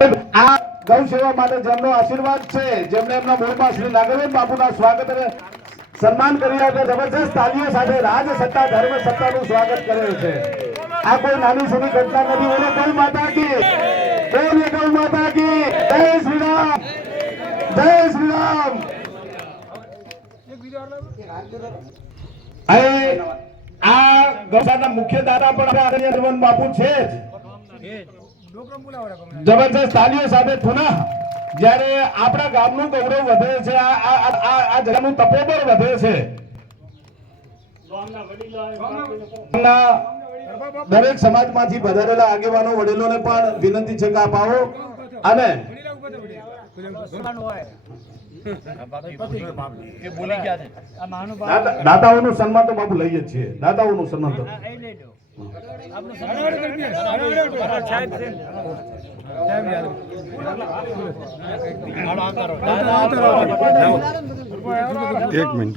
આ ગૌ સેવા માટે જેમનો આશીર્વાદ છે, જેમને એમના મૂળમાં શ્રી નાગરવેદ બાપુના સ્વાગત અને સન્માન કર્યા છે, જબરજસ્ત તાલીઓ સાથે રાજ સત્તા ધર્મ સત્તાનું સ્વાગત કરેલ છે। આ કોઈ નાની સૂની ઘટના નથી। બોલો ગૌ માતા કી, બોલો ગૌ માતા કી, જય શ્રી રામ, જય શ્રી રામ। આ ગૌશાળાના મુખ્ય દાતા પણ આદરણીય બાપુ છે જ। જબરજસ્ત તાલીઓ સાથે પુનઃ જ્યારે આપણા ગામનું ગૌરવ વધે છે, આ જગાનું તપોબળ વધે છે, દરેક સમાજમાંથી પધારેલા આગેવાનો વડીલોને પણ વિનંતી છે કે આપ આવો અને દાતાઓનું સન્માન તો બાપુ લઈએ છીએ। દાતાઓનું સન્માન તો एक मिनट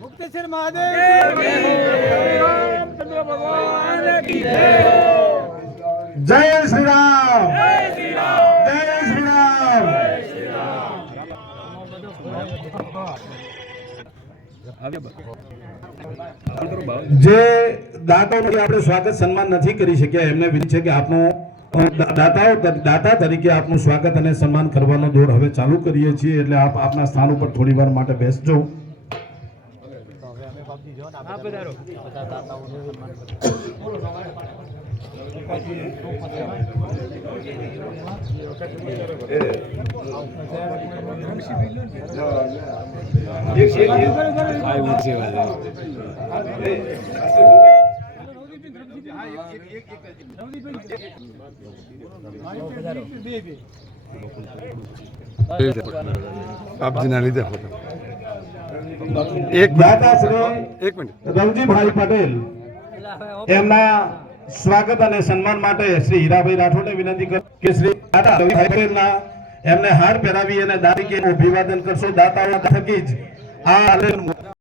मुक्तेश्वर महादेव भगवान की जय श्री राम, जय श्री राम। જે દાતાઓને આપણે સ્વાગત સન્માન નથી કરી શક્યા એમને વિનંતી છે કે આપનો દાતા તરીકે આપનું સ્વાગત અને સન્માન કરવાનો દોર હવે ચાલુ કરીએ છીએ। એટલે આપ આપના સ્થાન ઉપર થોડી વાર માટે બેસજો। आप जना लीधे फोटो એક મિનિટ રવજીભાઈ પટેલ એમના સ્વાગત અને સન્માન માટે શ્રી હીરાભાઈ રાઠોડે વિનંતી કરી કે શ્રી દાદા રવિભાઈ પટેલના એમને હાર પહેરાવી અને દાદા કે અભિવાદન કરશો। દાતાઓ થકી જ આ